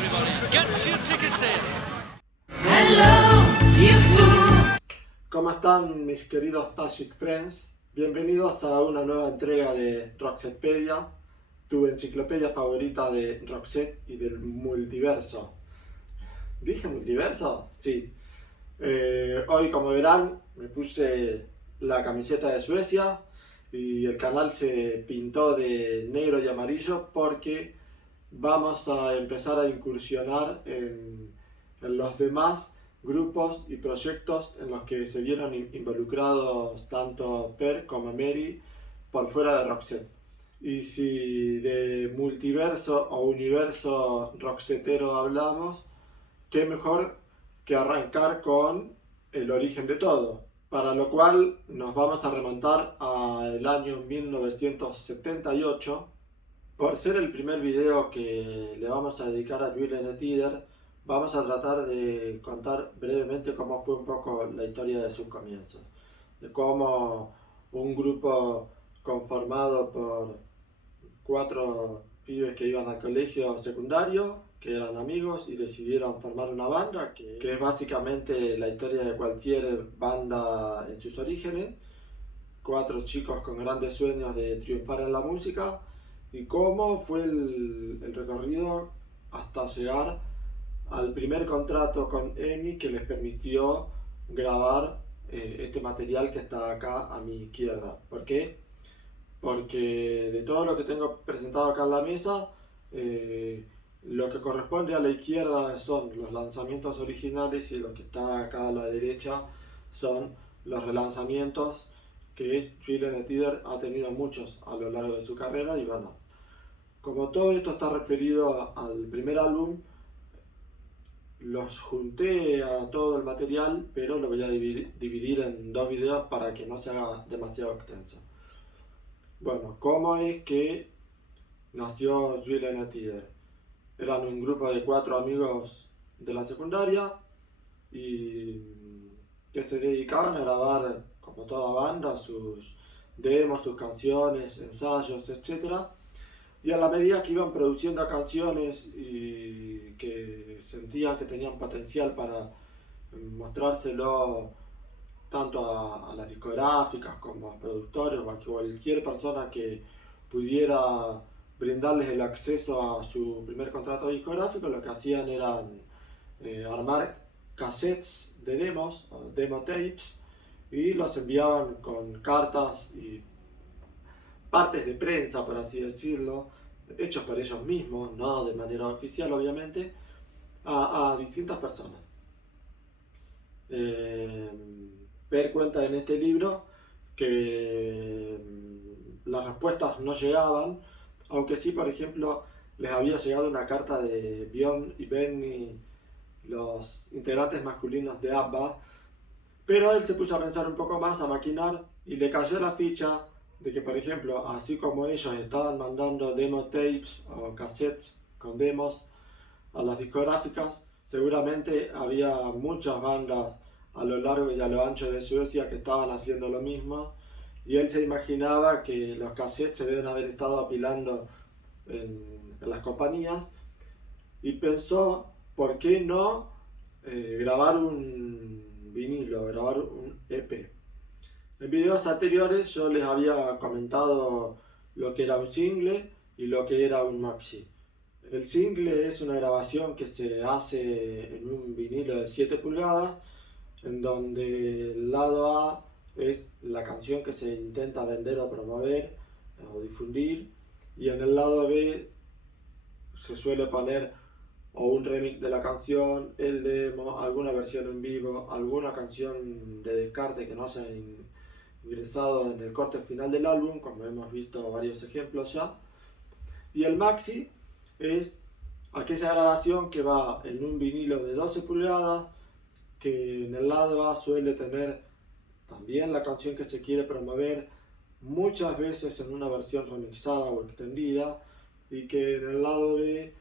everybody. Get your tickets in. Hello, you fool. ¿Cómo están mis queridos Magic Friends? Bienvenidos a una nueva entrega de Roxetpedia, tu enciclopedia favorita de Roxette y del multiverso. ¿Dije multiverso? Sí. Hoy, como verán, me puse la camiseta de Suecia y el canal se pintó de negro y amarillo porque vamos a empezar a incursionar en los demás grupos y proyectos en los que se vieron involucrados tanto Per como Mary por fuera de Roxette. Y si de multiverso o universo roxetero hablamos, qué mejor que arrancar con el origen de todo, para lo cual nos vamos a remontar al año 1978. Por ser el primer video que le vamos a dedicar a Julian Tider, vamos a tratar de contar brevemente cómo fue un poco la historia de sus comienzos, de cómo un grupo conformado por 4 pibes que iban al colegio secundario, que eran amigos y decidieron formar una banda, que es básicamente la historia de cualquier banda en sus orígenes. 4 chicos con grandes sueños de triunfar en la música y cómo fue el recorrido hasta llegar al primer contrato con EMI que les permitió grabar este material que está acá a mi izquierda. ¿Por qué? Porque de todo lo que tengo presentado acá en la mesa, lo que corresponde a la izquierda son los lanzamientos originales y lo que está acá a la derecha son los relanzamientos que Julian Tider ha tenido muchos a lo largo de su carrera. Y bueno, como todo esto está referido al primer álbum, los junté a todo el material, pero lo voy a dividir en 2 videos para que no se haga demasiado extenso. Bueno, ¿cómo es que nació Julian Tider? Eran un grupo de 4 amigos de la secundaria y que se dedicaban a grabar, como toda banda, sus demos, sus canciones, ensayos, etc. Y a la medida que iban produciendo canciones y que sentían que tenían potencial para mostrárselo tanto a las discográficas como a productores o a cualquier persona que pudiera brindarles el acceso a su primer contrato discográfico, lo que hacían eran armar cassettes de demos o demo tapes y los enviaban con cartas y partes de prensa, por así decirlo, hechos por ellos mismos, no de manera oficial obviamente, a distintas personas. Per cuenta en este libro que las respuestas no llegaban, aunque sí, por ejemplo, les había llegado una carta de Björn y Benny, los integrantes masculinos de ABBA, pero él se puso a pensar un poco más, a maquinar, y le cayó la ficha de que, por ejemplo, así como ellos estaban mandando demo tapes o cassettes con demos a las discográficas, seguramente había muchas bandas a lo largo y a lo ancho de Suecia que estaban haciendo lo mismo, y él se imaginaba que los cassettes se deben haber estado apilando en las compañías y pensó, ¿por qué no grabar un vinilo, grabar un EP? En videos anteriores yo les había comentado lo que era un single y lo que era un maxi. El single es una grabación que se hace en un vinilo de 7 pulgadas, en donde el lado A es la canción que se intenta vender o promover o difundir, y en el lado B se suele poner o un remix de la canción, el demo, alguna versión en vivo, alguna canción de descarte que no haya ingresado en el corte final del álbum, como hemos visto varios ejemplos ya. Y el maxi es aquella grabación que va en un vinilo de 12 pulgadas, que en el lado A suele tener también la canción que se quiere promover, muchas veces en una versión remixada o extendida, y que en el lado B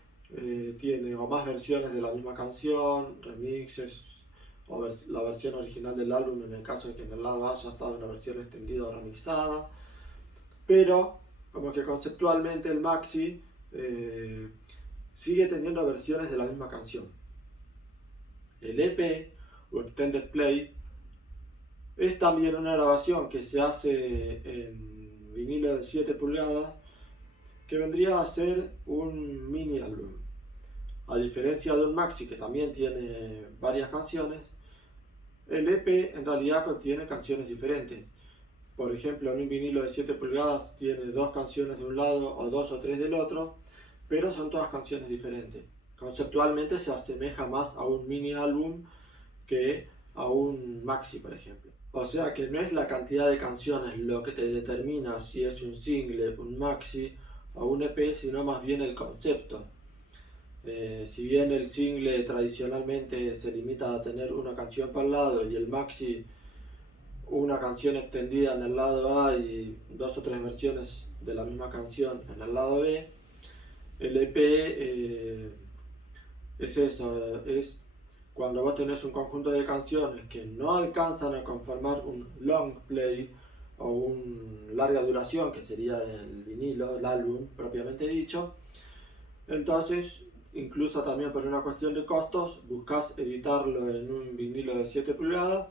tiene o más versiones de la misma canción, remixes, o la versión original del álbum en el caso de que en el lado A haya estado una versión extendida o remixada. Pero como que conceptualmente el maxi sigue teniendo versiones de la misma canción. El EP o Extended Play es también una grabación que se hace en vinilo de 7 pulgadas que vendría a ser un mini álbum. A diferencia de un maxi que también tiene varias canciones, el EP en realidad contiene canciones diferentes. Por ejemplo, en un vinilo de 7 pulgadas tiene 2 canciones de un lado o 2 o 3 del otro, pero son todas canciones diferentes. Conceptualmente se asemeja más a un mini álbum que a un maxi, por ejemplo. O sea que no es la cantidad de canciones lo que te determina si es un single, un maxi o un EP, sino más bien el concepto. Si bien el single tradicionalmente se limita a tener una canción para el lado y el maxi una canción extendida en el lado A y 2 o 3 versiones de la misma canción en el lado B, el EP es eso, es cuando vos tenés un conjunto de canciones que no alcanzan a conformar un long play o una larga duración, que sería el vinilo, el álbum propiamente dicho. Entonces, incluso también por una cuestión de costos, buscas editarlo en un vinilo de 7 pulgadas.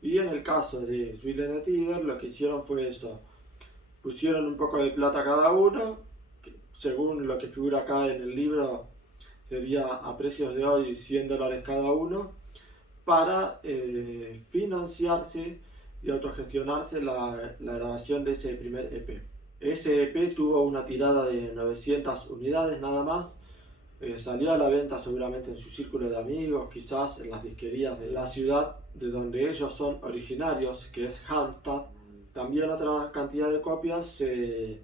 Y en el caso de Julian y Tiger, lo que hicieron fue eso. Pusieron un poco de plata cada uno, que según lo que figura acá en el libro, sería a precios de hoy $100 cada uno, para financiarse y autogestionarse la grabación de ese primer EP. Ese EP tuvo una tirada de 900 unidades nada más. Salió a la venta seguramente en su círculo de amigos, quizás en las disquerías de la ciudad de donde ellos son originarios, que es Halmstad. También otra cantidad de copias se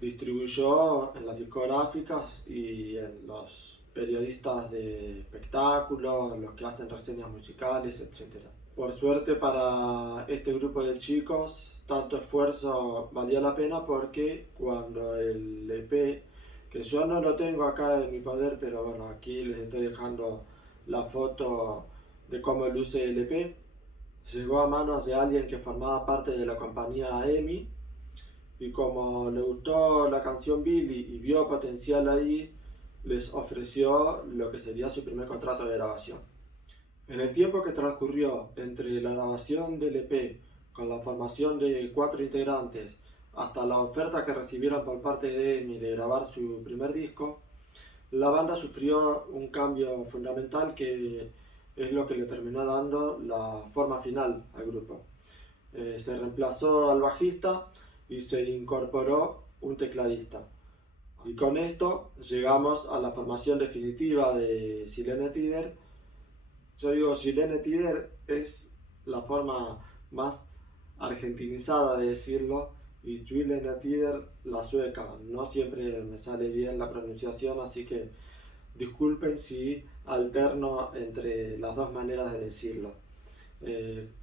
distribuyó en las discográficas y en los periodistas de espectáculos, los que hacen reseñas musicales, etc. Por suerte para este grupo de chicos, tanto esfuerzo valió la pena, porque cuando el EP, que yo no lo tengo acá en mi poder, pero bueno, aquí les estoy dejando la foto de cómo luce el EP, llegó a manos de alguien que formaba parte de la compañía EMI, y como le gustó la canción Billy y vio potencial ahí, les ofreció lo que sería su primer contrato de grabación. En el tiempo que transcurrió entre la grabación del EP con la formación de 4 integrantes hasta la oferta que recibieron por parte de EMI de grabar su primer disco, la banda sufrió un cambio fundamental que es lo que le terminó dando la forma final al grupo. Se reemplazó al bajista y se incorporó un tecladista. Y con esto llegamos a la formación definitiva de Silene Tider. Yo digo, Silene Tider es la forma más argentinizada de decirlo, y Julian Tider la sueca. No siempre me sale bien la pronunciación, así que disculpen si alterno entre las dos maneras de decirlo.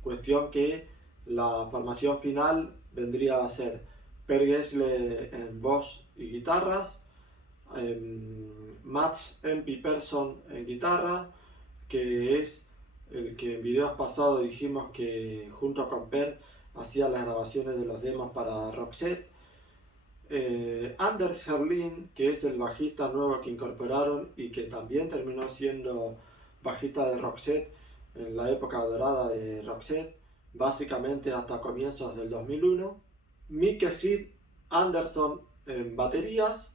Cuestión que la formación final vendría a ser Per Gessle en voz y guitarras, Mats M.P. Persson en guitarra, que es el que en videos pasados dijimos que junto con Per hacía las grabaciones de los demos para Roxette. Anders Herlin, que es el bajista nuevo que incorporaron y que también terminó siendo bajista de Roxette en la época dorada de Roxette, básicamente hasta comienzos del 2001. Micke Sid Anderson en baterías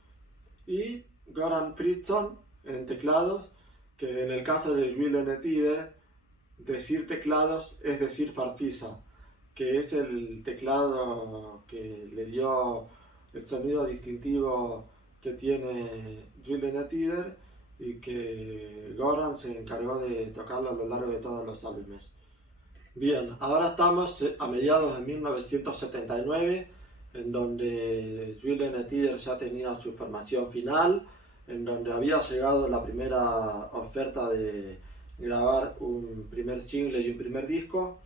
y Goran Fritzson en teclados, que en el caso de Julian Tider, decir teclados es decir farfisa, que es el teclado que le dio el sonido distintivo que tiene Julian Tider y que Goran se encargó de tocarlo a lo largo de todos los álbumes. Bien, ahora estamos a mediados de 1979, en donde Julian Tider ya tenía su formación final, en donde había llegado la primera oferta de grabar un primer single y un primer disco.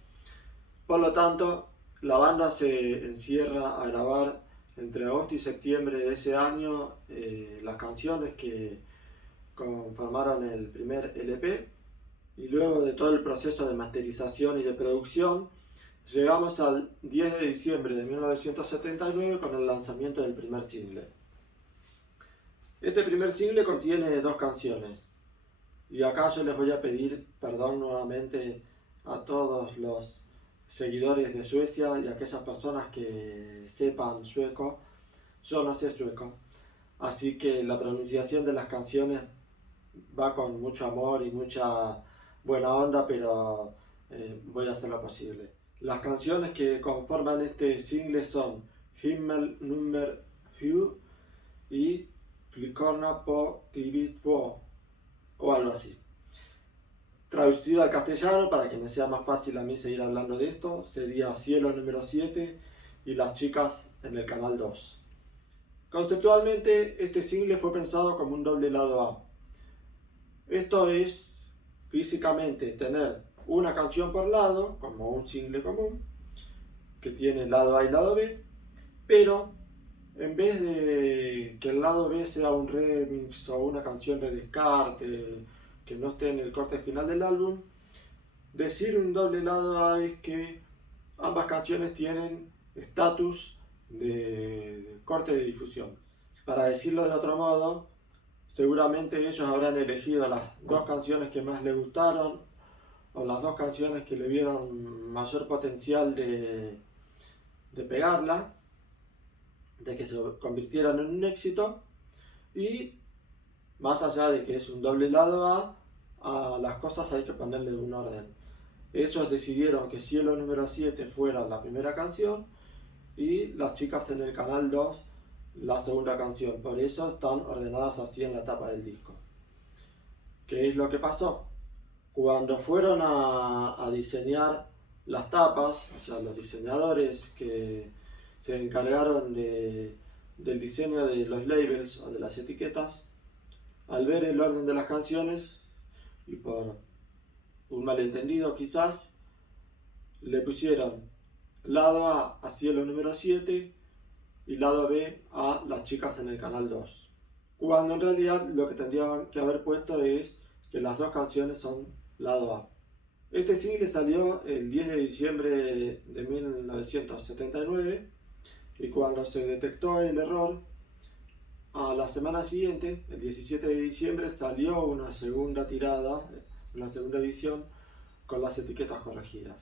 Por lo tanto, la banda se encierra a grabar entre agosto y septiembre de ese año las canciones que conformaron el primer LP, y luego de todo el proceso de masterización y de producción, llegamos al 10 de diciembre de 1979 con el lanzamiento del primer single. Este primer single contiene 2 canciones. Y acá yo les voy a pedir perdón nuevamente a todos los seguidores de Suecia y a aquellas personas que sepan sueco. Yo no sé sueco, así que la pronunciación de las canciones va con mucho amor y mucha buena onda, pero voy a hacer lo posible. Las canciones que conforman este single son Himmel Nummer 7 y Flickorna på TV2 o algo así. Traducido al castellano, para que me sea más fácil a mí seguir hablando de esto, sería Cielo número 7 y Las chicas en el canal 2. Conceptualmente, este single fue pensado como un doble lado A. Esto es físicamente tener una canción por lado, como un single común, que tiene lado A y lado B, pero en vez de que el lado B sea un remix o una canción de descarte que no esté en el corte final del álbum, decir un doble lado A es que ambas canciones tienen estatus de corte de difusión. Para decirlo de otro modo, seguramente ellos habrán elegido las 2 canciones que más les gustaron o las 2 canciones que le vieron mayor potencial de pegarla, de que se convirtieran en un éxito, y más allá de que es un doble lado a las cosas hay que ponerle un orden. Ellos decidieron que Cielo número 7 fuera la primera canción y Las chicas en el canal 2 la segunda canción, por eso están ordenadas así en la tapa del disco. ¿Qué es lo que pasó? Cuando fueron a diseñar las tapas, o sea, los diseñadores que se encargaron del diseño de los labels o de las etiquetas, al ver el orden de las canciones y por un malentendido quizás, le pusieron lado A Cielo número 7 y lado B a Las chicas en el canal 2. Cuando en realidad lo que tendrían que haber puesto es que las 2 canciones son lado A. Este single salió el 10 de diciembre de 1979 y cuando se detectó el error, a la semana siguiente, el 17 de diciembre, salió una segunda tirada, una segunda edición con las etiquetas corregidas.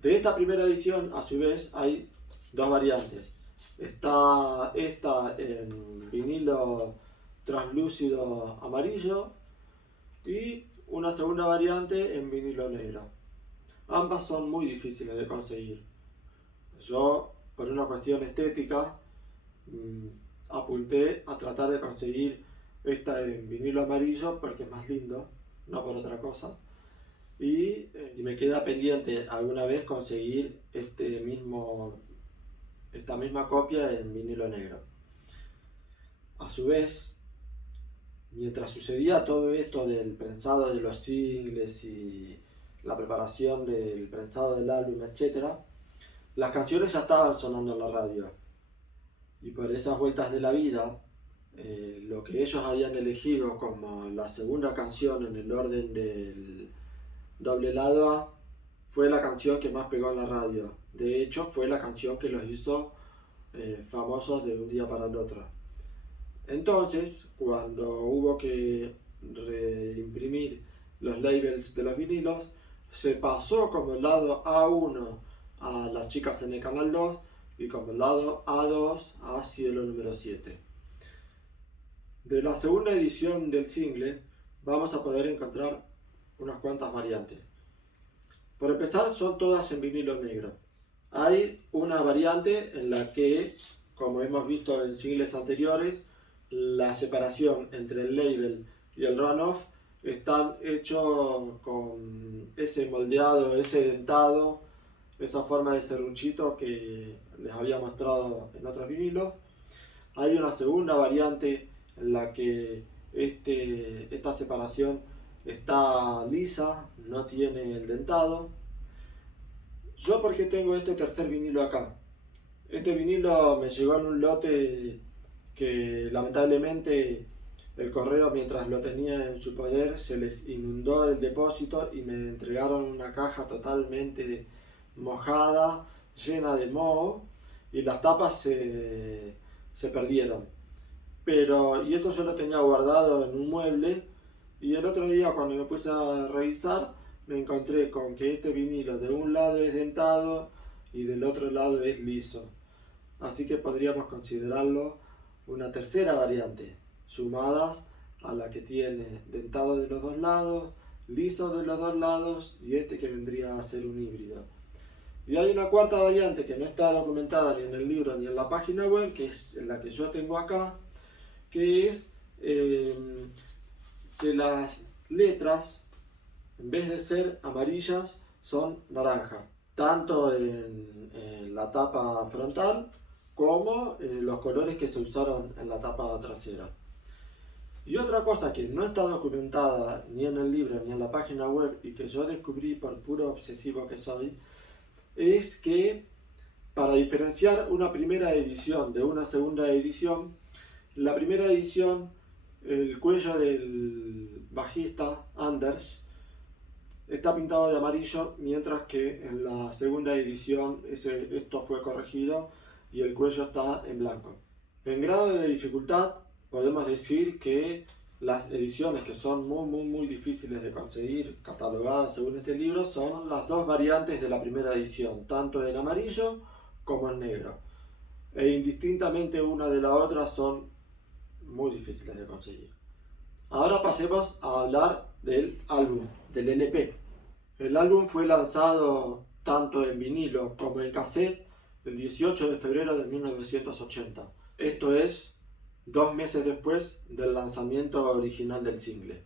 De esta primera edición, a su vez, hay 2 variantes. Está esta en vinilo translúcido amarillo y una segunda variante en vinilo negro. Ambas son muy difíciles de conseguir. Yo, por una cuestión estética, apunté a tratar de conseguir esta en vinilo amarillo porque es más lindo, no por otra cosa. Y me queda pendiente alguna vez conseguir esta misma copia en vinilo negro. A su vez, mientras sucedía todo esto del prensado de los singles y la preparación del prensado del álbum, etc., las canciones ya estaban sonando en la radio. Y por esas vueltas de la vida, lo que ellos habían elegido como la segunda canción en el orden del doble lado A fue la canción que más pegó en la radio. De hecho, fue la canción que los hizo famosos de un día para el otro. Entonces, cuando hubo que reimprimir los labels de los vinilos, se pasó como el lado A1 a Las chicas en el canal 2 y como el lado A2 a Cielo número 7. De la segunda edición del single vamos a poder encontrar unas cuantas variantes. Por empezar, son todas en vinilo negro. Hay una variante en la que, como hemos visto en singles anteriores, la separación entre el label y el runoff están hechos con ese moldeado, ese dentado, esa forma de serruchito que les había mostrado en otros vinilos. Hay una segunda variante en la que esta separación está lisa, no tiene el dentado. Yo, porque tengo este tercer vinilo acá. Este vinilo me llegó en un lote que lamentablemente el correo, mientras lo tenía en su poder, se les inundó el depósito y me entregaron una caja totalmente mojada, llena de moho, y las tapas se perdieron. y esto yo lo tenía guardado en un mueble, y el otro día cuando me puse a revisar me encontré con que este vinilo de un lado es dentado y del otro lado es liso. Así que podríamos considerarlo una tercera variante, sumadas a la que tiene dentado de los dos lados, liso de los dos lados y este que vendría a ser un híbrido. Y hay una cuarta variante que no está documentada ni en el libro ni en la página web, que es la que yo tengo acá, que es que las letras, en vez de ser amarillas, son naranja, tanto en la tapa frontal como los colores que se usaron en la tapa trasera. Y otra cosa que no está documentada ni en el libro ni en la página web y que yo descubrí por puro obsesivo que soy, es que para diferenciar una primera edición de una segunda edición, la primera edición, el cuello del bajista Anders está pintado de amarillo, mientras que en la segunda edición esto fue corregido y el cuello está en blanco. En grado de dificultad podemos decir que las ediciones que son muy difíciles de conseguir, catalogadas según este libro, son las dos variantes de la primera edición, tanto en amarillo como en negro. E indistintamente una de la otra son muy difíciles de conseguir. Ahora pasemos a hablar del álbum, del LP. El álbum fue lanzado tanto en vinilo como en cassette el 18 de febrero de 1980. Esto es 2 meses después del lanzamiento original del single.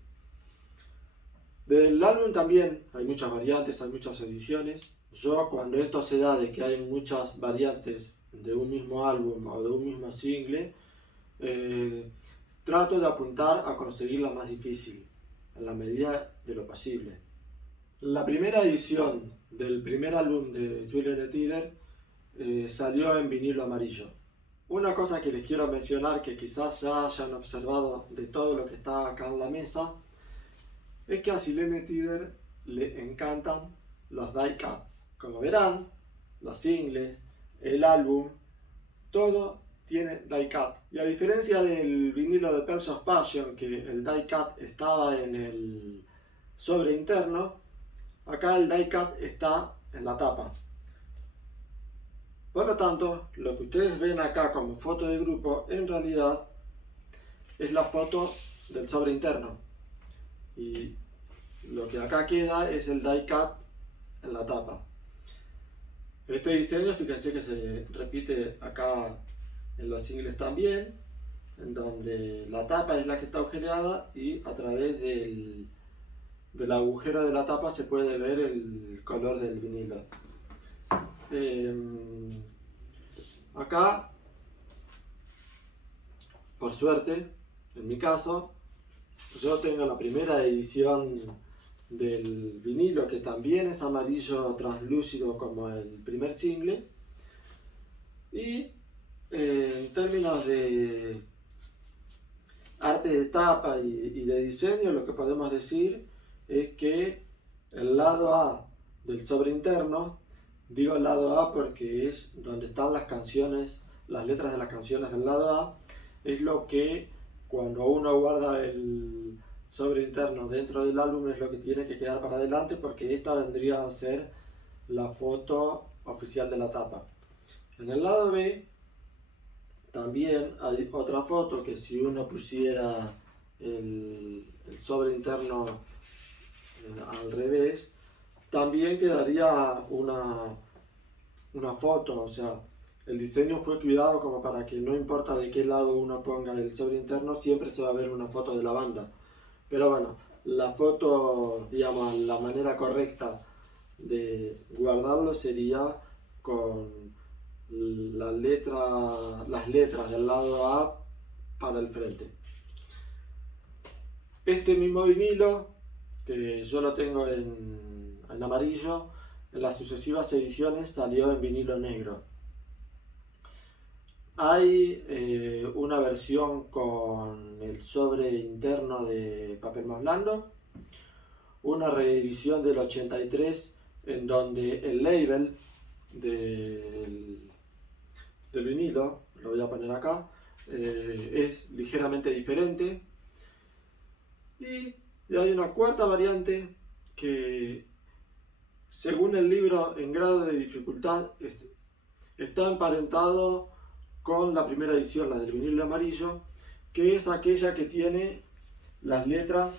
Del álbum también hay muchas variantes, hay muchas ediciones. Yo, cuando esto se da de que hay muchas variantes de un mismo álbum o de un mismo single, trato de apuntar a conseguir la más difícil, en la medida de lo posible. La primera edición del primer álbum de Julian Tider salió en vinilo amarillo. Una cosa que les quiero mencionar, que quizás ya hayan observado de todo lo que está acá en la mesa, es que a Silene Tider le encantan los die cuts. Como verán, los singles, el álbum, todo tiene die cut. Y a diferencia del vinilo de Pearls of Passion, que el die cut estaba en el sobre interno, acá el die cut está en la tapa. Por lo tanto, lo que ustedes ven acá como foto de grupo, en realidad es la foto del sobre interno. Y lo que acá queda es el die cut en la tapa. Este diseño, fíjense que se repite acá en los singles también, en donde la tapa es la que está agujereada y a través del agujero de la tapa se puede ver el color del vinilo. Acá, por suerte, en mi caso, yo tengo la primera edición del vinilo, que también es amarillo translúcido como el primer single, y en términos de arte de tapa y de diseño, lo que podemos decir es que el lado A del sobre interno, digo el lado A porque es donde están las canciones, las letras de las canciones del lado A, es lo que cuando uno guarda el sobre interno dentro del álbum es lo que tiene que quedar para adelante, porque esta vendría a ser la foto oficial de la tapa. En el lado B también hay otra foto que, si uno pusiera el sobre interno al revés, también quedaría una foto. O sea, el diseño fue cuidado como para que no importa de qué lado uno ponga el sobre interno, siempre se va a ver una foto de la banda. Pero bueno, la foto, digamos, la manera correcta de guardarlo sería con las letras del lado A para el frente. Este mismo vinilo, que yo lo tengo en amarillo, en las sucesivas ediciones salió en vinilo negro. Hay una versión con el sobre interno de papel más blando, una reedición del 83 en donde el label del vinilo, lo voy a poner acá, es ligeramente diferente. Y hay una cuarta variante que, según el libro en grado de dificultad, está emparentado con la primera edición, la del vinilo amarillo, que es aquella que tiene las letras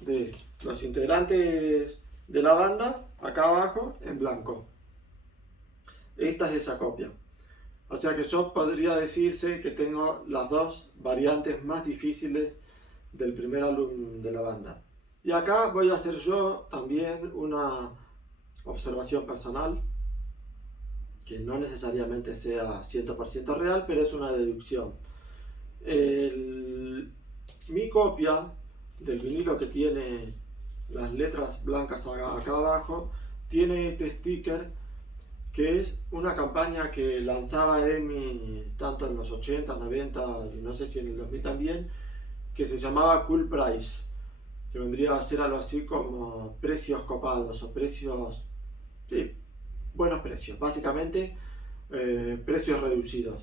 de los integrantes de la banda acá abajo en blanco. Esta es esa copia. O sea que yo podría decirse que tengo las dos variantes más difíciles del primer álbum de la banda. Y acá voy a hacer yo también una observación personal, que no necesariamente sea 100% real, pero es una deducción. Mi copia del vinilo, que tiene las letras blancas acá abajo, tiene este sticker, que es una campaña que lanzaba EMI tanto en los 80, 90 y no sé si en el 2000 también, que se llamaba Cool Price, que vendría a ser algo así como precios copados o precios, sí, buenos precios, básicamente precios reducidos.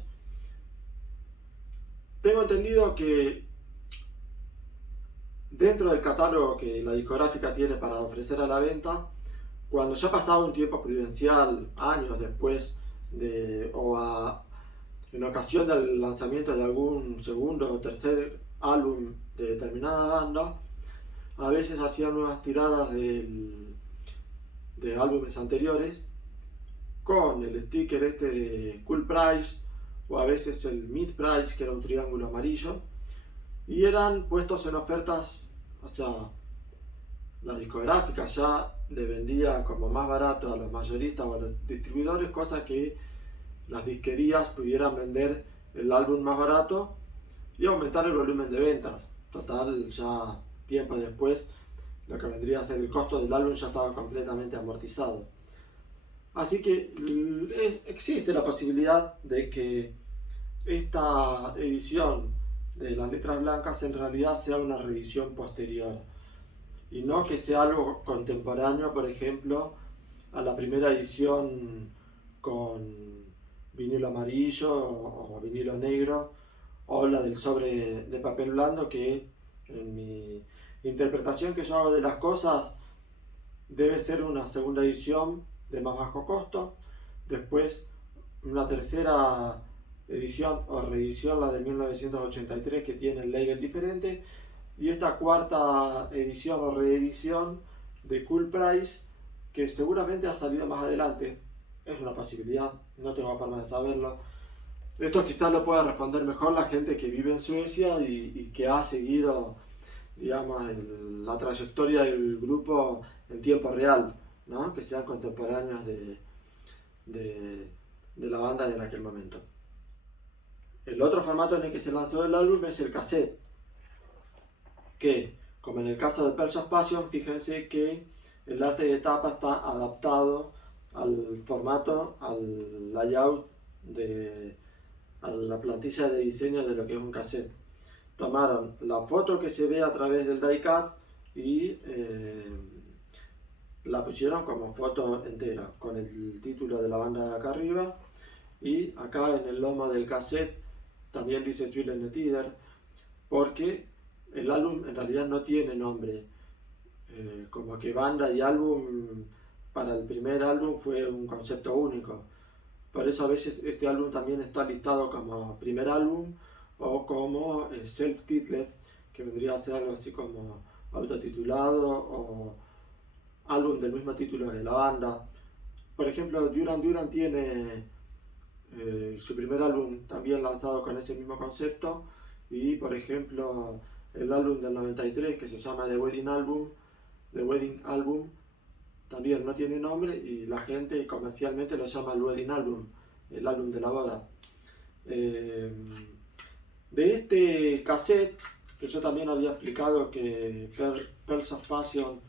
Tengo entendido que dentro del catálogo que la discográfica tiene para ofrecer a la venta, cuando ya pasaba un tiempo prudencial, años después en ocasión del lanzamiento de algún segundo o tercer álbum de determinada banda, a veces hacían nuevas tiradas de álbumes anteriores con el sticker este de Cool Price, o a veces el Mid Price, que era un triángulo amarillo, y eran puestos en ofertas. O sea, la discográfica ya le vendía como más barato a los mayoristas o a los distribuidores, cosa que las disquerías pudieran vender el álbum más barato y aumentar el volumen de ventas. Total, ya tiempo después, lo que vendría a ser el costo del álbum ya estaba completamente amortizado. Así que existe la posibilidad de que esta edición de las letras blancas en realidad sea una reedición posterior, y no que sea algo contemporáneo, por ejemplo, a la primera edición con vinilo amarillo o vinilo negro, o la del sobre de papel blando, que en mi interpretación que yo hago de las cosas debe ser una segunda edición de más bajo costo, después una tercera edición o reedición, la de 1983, que tiene el label diferente, y esta cuarta edición o reedición de Cool Price, que seguramente ha salido más adelante. Es una posibilidad, no tengo forma de saberlo. Esto quizás lo pueda responder mejor la gente que vive en Suecia y que ha seguido, digamos, la trayectoria del grupo en tiempo real, ¿no? Que sean contemporáneos de la banda en aquel momento. El otro formato en el que se lanzó el álbum es el cassette, que, como en el caso de Pearls of Passion, fíjense que el arte de tapa está adaptado al formato, al layout, a la plantilla de diseño de lo que es un cassette. Tomaron la foto que se ve a través del die-cut y la pusieron como foto entera, con el título de la banda de acá arriba, y acá en el lomo del cassette también dice Twilight Theater, porque el álbum en realidad no tiene nombre. Como que banda y álbum para el primer álbum fue un concepto único. Por eso a veces este álbum también está listado como primer álbum o como self-titled, que vendría a ser algo así como autotitulado o álbum del mismo título que la banda. Por ejemplo, Duran Duran tiene su primer álbum también lanzado con ese mismo concepto, y por ejemplo el álbum del 93, que se llama The Wedding Album, también no tiene nombre y la gente comercialmente lo llama el Wedding Album, el álbum de la boda. De este cassette, que yo también había explicado que Pearls of Passion,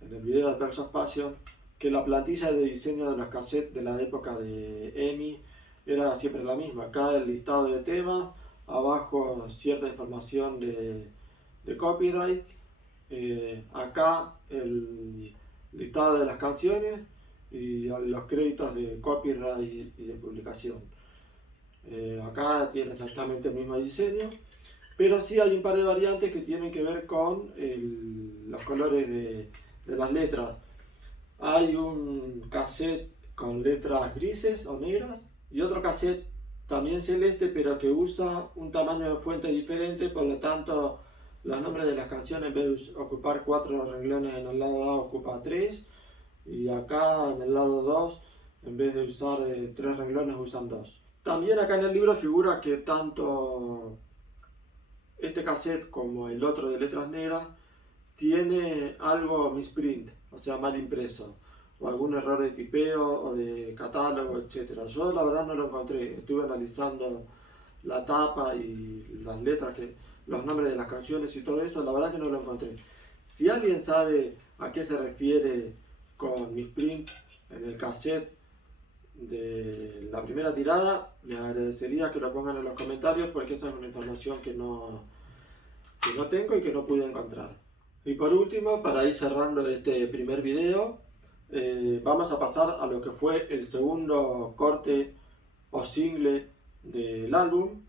en el video de Pearls of Passion, que la plantilla de diseño de los cassettes de la época de EMI era siempre la misma. Acá el listado de temas, abajo cierta información de copyright, acá el listado de las canciones y los créditos de copyright y de publicación. Acá tiene exactamente el mismo diseño, pero sí hay un par de variantes que tienen que ver con los colores de las letras. Hay un cassette con letras grises o negras y otro cassette también celeste, pero que usa un tamaño de fuente diferente, por lo tanto los nombres de las canciones, en vez de ocupar 4 renglones en el lado A, ocupa 3, y acá en el lado 2, en vez de usar 3 renglones, usan 2. También acá en el libro figura que tanto este cassette como el otro de letras negras tiene algo misprint, o sea, mal impreso, o algún error de tipeo o de catálogo, etc. Yo la verdad no lo encontré, estuve analizando la tapa y las letras, los nombres de las canciones y todo eso, la verdad que no lo encontré. Si alguien sabe a qué se refiere con misprint en el cassette de la primera tirada, les agradecería que lo pongan en los comentarios, porque esa es una información que no tengo y que no pude encontrar. Y por último, para ir cerrando este primer video, vamos a pasar a lo que fue el segundo corte o single del álbum.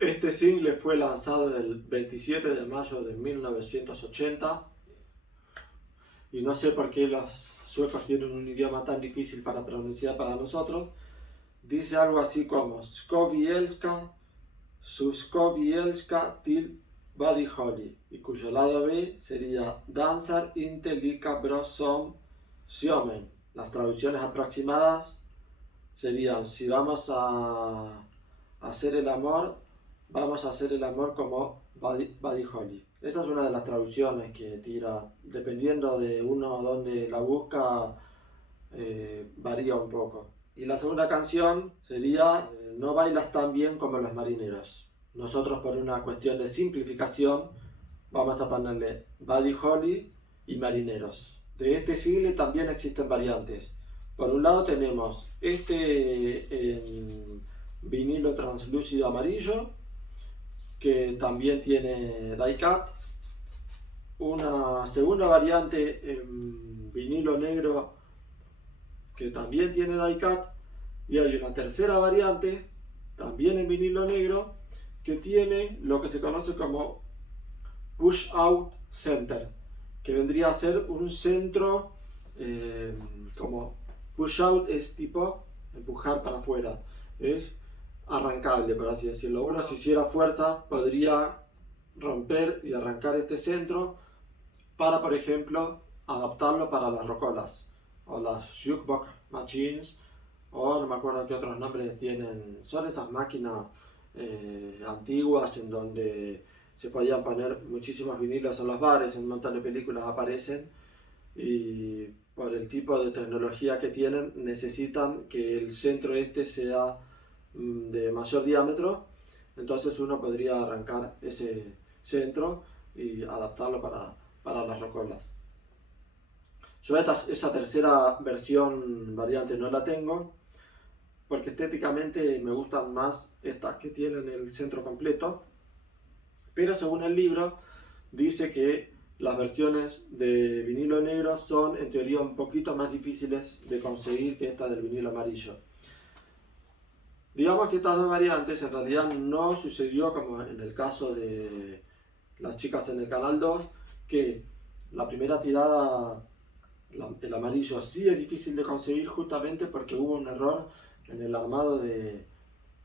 Este single fue lanzado el 27 de mayo de 1980, y no sé por qué los suecos tienen un idioma tan difícil para pronunciar para nosotros. Dice algo así como Skovielska, Suskovielska till Buddy Holly, y cuyo lado B sería Dansar inte lika bra som Sjömen. Las traducciones aproximadas serían: si vamos a hacer el amor, vamos a hacer el amor como Buddy Holly. Esa es una de las traducciones que tira, dependiendo de uno donde la busca, varía un poco. Y la segunda canción sería No bailas tan bien como los marineros. Nosotros, por una cuestión de simplificación, vamos a ponerle Buddy Holly y Marineros. De este single también existen variantes. Por un lado tenemos este en vinilo translúcido amarillo, que también tiene die-cut. Una segunda variante en vinilo negro, que también tiene die-cut. Y hay una tercera variante, también en vinilo negro, que tiene lo que se conoce como push out center, que vendría a ser un centro, como push out es tipo empujar para afuera, es arrancable, por así decirlo. Uno, si hiciera fuerza, podría romper y arrancar este centro para, por ejemplo, adaptarlo para las rocolas o las jukebox machines, o no me acuerdo qué otros nombres tienen. Son esas máquinas antiguas en donde se podían poner muchísimos vinilos en los bares, en un montón de películas aparecen, y por el tipo de tecnología que tienen necesitan que el centro este sea de mayor diámetro. Entonces uno podría arrancar ese centro y adaptarlo para las rocolas. Yo esa tercera variante no la tengo, porque estéticamente me gustan más estas que tienen el centro completo, pero según el libro dice que las versiones de vinilo negro son en teoría un poquito más difíciles de conseguir que esta del vinilo amarillo. Digamos que estas dos variantes en realidad no sucedió como en el caso de las chicas en el canal 2, que la primera tirada, el amarillo, sí es difícil de conseguir justamente porque hubo un error en el armado de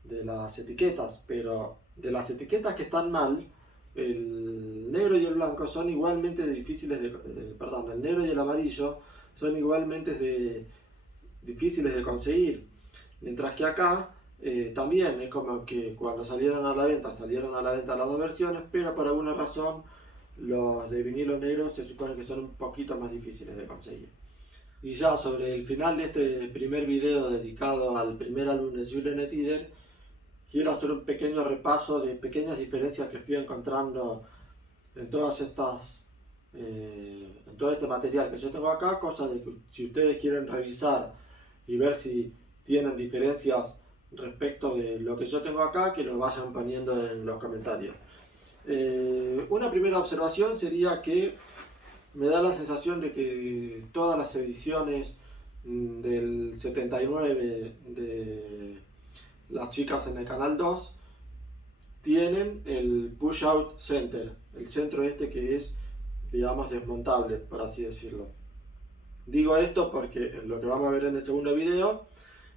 las etiquetas, pero de las etiquetas que están mal, el negro y el blanco son igualmente difíciles el negro y el amarillo son igualmente difíciles de conseguir, mientras que acá también es como que cuando salieron a la venta las dos versiones, pero por alguna razón los de vinilo negro se supone que son un poquito más difíciles de conseguir. Y ya sobre el final de este primer video dedicado al primer álbum de Julien Etider, quiero hacer un pequeño repaso de pequeñas diferencias que fui encontrando en todas estas, en todo este material que yo tengo acá, cosas de que si ustedes quieren revisar y ver si tienen diferencias respecto de lo que yo tengo acá, que lo vayan poniendo en los comentarios. Una primera observación sería que me da la sensación de que todas las ediciones del 79 las chicas en el canal 2 tienen el push out center, el centro este que es, digamos, desmontable, por así decirlo. Digo esto porque lo que vamos a ver en el segundo video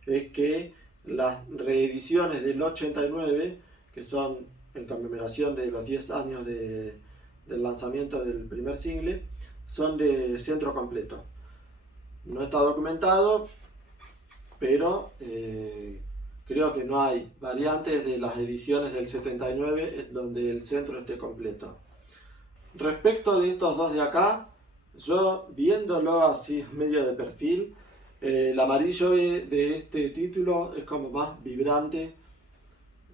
es que las reediciones del 89, que son en conmemoración de los 10 años del lanzamiento del primer single, son de centro completo. No está documentado, pero creo que no hay variantes de las ediciones del 79 en donde el centro esté completo. Respecto de estos dos de acá, yo viéndolo así medio de perfil, el amarillo de este título es como más vibrante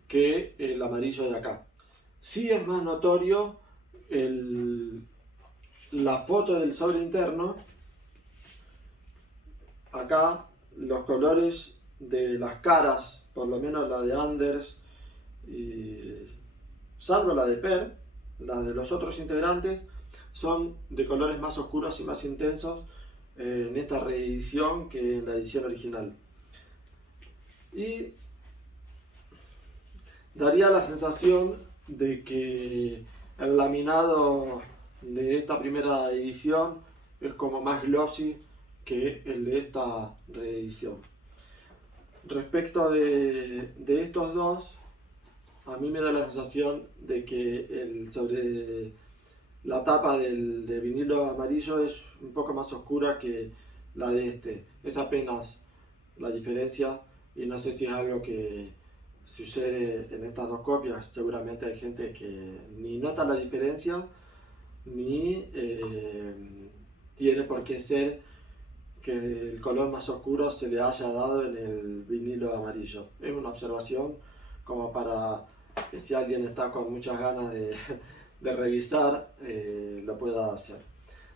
que el amarillo de acá. Sí es más notorio la foto del sobre interno. Acá los colores de las caras, por lo menos la de Anders, salvo la de Per, la de los otros integrantes, son de colores más oscuros y más intensos en esta reedición que en la edición original. Y daría la sensación de que el laminado de esta primera edición es como más glossy que el de esta reedición. Respecto de estos dos, a mí me da la sensación de que sobre la tapa de vinilo amarillo es un poco más oscura que la de este. Es apenas la diferencia y no sé si es algo que sucede en estas dos copias. Seguramente hay gente que ni nota la diferencia ni tiene por qué ser que el color más oscuro se le haya dado en el vinilo amarillo. Es una observación como para que si alguien está con muchas ganas de revisar, lo pueda hacer.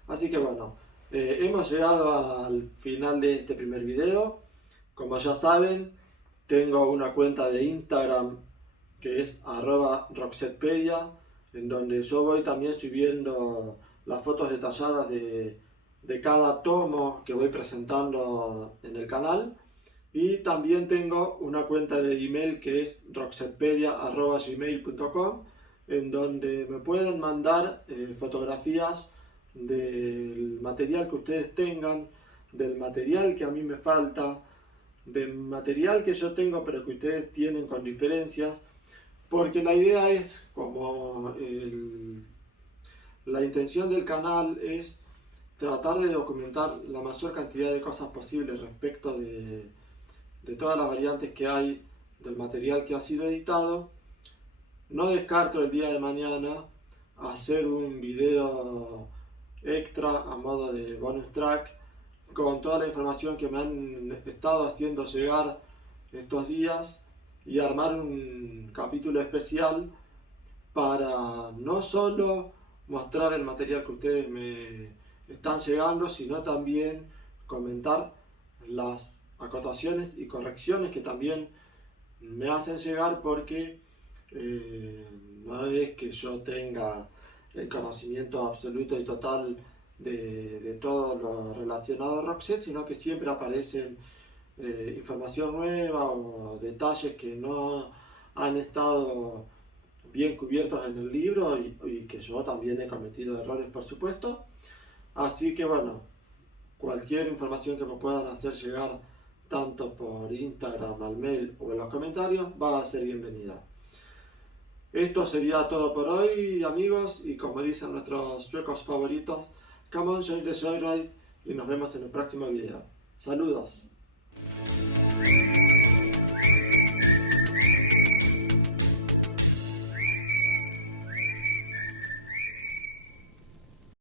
Así que bueno, hemos llegado al final de este primer video. Como ya saben, tengo una cuenta de Instagram que es @roxetpedia, en donde yo voy también subiendo las fotos detalladas de cada tomo que voy presentando en el canal. Y también tengo una cuenta de email que es roxetpedia@gmail.com, en donde me pueden mandar fotografías del material que ustedes tengan, del material que a mí me falta, del material que yo tengo pero que ustedes tienen con diferencias, porque la idea es, como la intención del canal es tratar de documentar la mayor cantidad de cosas posibles respecto de todas las variantes que hay del material que ha sido editado. No descarto el día de mañana hacer un video extra a modo de bonus track con toda la información que me han estado haciendo llegar estos días y armar un capítulo especial para no solo mostrar el material que ustedes me están llegando, sino también comentar las acotaciones y correcciones que también me hacen llegar, porque no es que yo tenga el conocimiento absoluto y total de todo lo relacionado a Roxette, sino que siempre aparecen información nueva o detalles que no han estado bien cubiertos en el libro y que yo también he cometido errores, por supuesto. Así que bueno, cualquier información que me puedan hacer llegar tanto por Instagram, al mail o en los comentarios va a ser bienvenida. Esto sería todo por hoy, amigos, y como dicen nuestros suecos favoritos, come on, join the joyride, y nos vemos en el próximo video. Saludos.